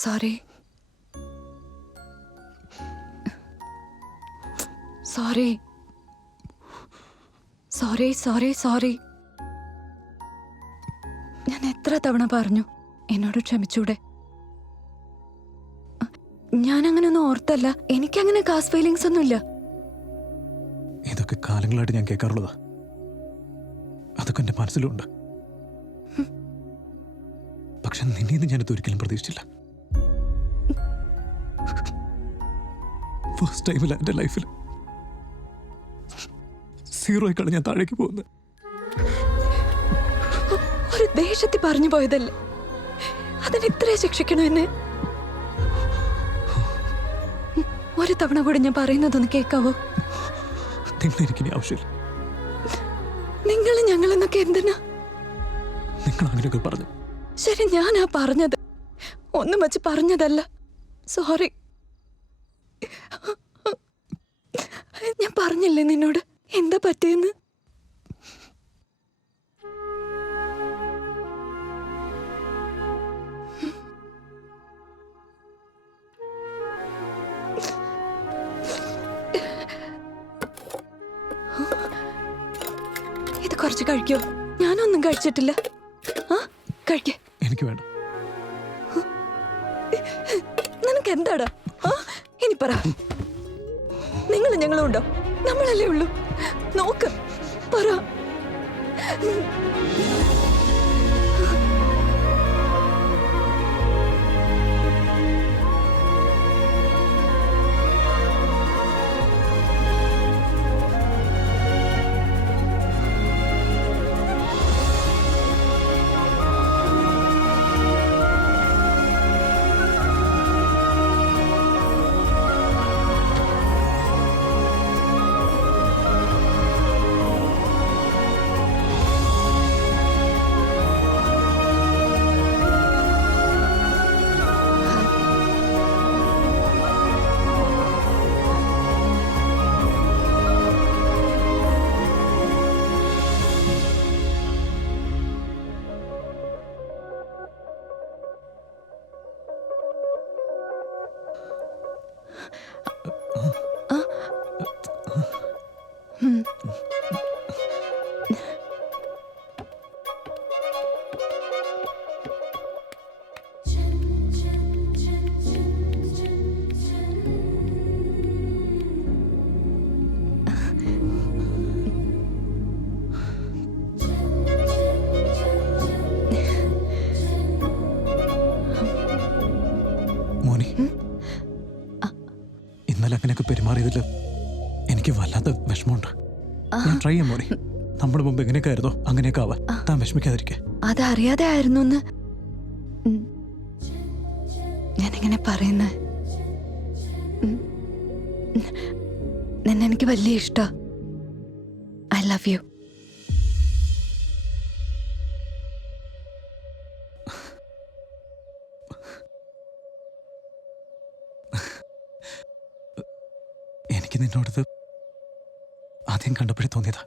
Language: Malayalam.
Sorry sorry sorry sorry sorry. ഞാൻ എത്ര തവണ പറഞ്ഞു എന്നോട് ക്ഷമിച്ചൂടെ? ഞാനങ്ങനെ ഒന്നും ഓർത്തല്ല. എനിക്കങ്ങനെ കാസ് ഫീലിങ്സ് ഒന്നുമില്ല. ഇതൊക്കെ കാലങ്ങളായിട്ട് ഞാൻ കേൾക്കാറുള്ളതാ. അതൊക്കെ എന്റെ മനസ്സിലുണ്ട്. പക്ഷെ നിന്നെ ഞാനിത് ഒരിക്കലും പ്രതീക്ഷിച്ചില്ല. ഫസ്റ്റ് ടൈമില്ല എന്റെ ലൈഫിൽ സീറോയ്ക്കാണ് ഞാൻ താഴേക്ക് പോകുന്നത്. ഒരു ദേഷ്യത്തിൽ പറഞ്ഞു പോയതല്ലേ, അതിന് ഇത്രേ ശിക്ഷിക്കണോ എന്നെ? ഒരു തവണ കൂടി ഞാൻ പറയുന്നതൊന്ന് കേൾക്കാവോ? നിങ്ങളെനിക്കിനി ആവശ്യമില്ല. നിങ്ങൾ ഞങ്ങളെന്നൊക്കെ എന്തിനാ? നിങ്ങൾ അങ്ങനെയൊക്കെ പറഞ്ഞു. ശരി, ഞാനാ പറഞ്ഞത്, ഒന്നും വച്ച് പറഞ്ഞതല്ല. സോറി. ഞാൻ പറഞ്ഞില്ലേ നിന്നോട് എന്താ പറ്റിയെന്ന്? ഇത് കുറച്ച് കഴിക്കോ? ഞാനൊന്നും കഴിച്ചിട്ടില്ല. കഴിക്ക. എനിക്ക് വേണ്ട. നിനക്ക് എന്താടാ? ഇനി പറ, നിങ്ങളും ഞങ്ങളും ഉണ്ടോ? നമ്മളല്ലേ ഉള്ളൂ. നോക്ക്, പറ. മോനി, ഇന്നലെ അങ്ങനെയൊക്കെ പെരുമാറിയതിൽ എനിക്ക് വല്ലാത്ത വിഷമമുണ്ട്. ഞാൻ ട്രൈ ചെയ്യാം മോനി. നമ്മൾ മുമ്പ് എങ്ങനെയൊക്കെ ആയിരുന്നോ അങ്ങനെയൊക്കെ ആവാൻ. താൻ വിഷമിക്കാതിരിക്കെ. അതറിയാതെ ആയിരുന്നു ഞാനെങ്ങനെ പറയുന്നത്? നിന്നെ എനിക്ക് വലിയ ഇഷ്ടം. I love you. എനിക്ക് നിന്നോടത് ആദ്യം കണ്ടപ്പോഴേ തോന്നിയതാ.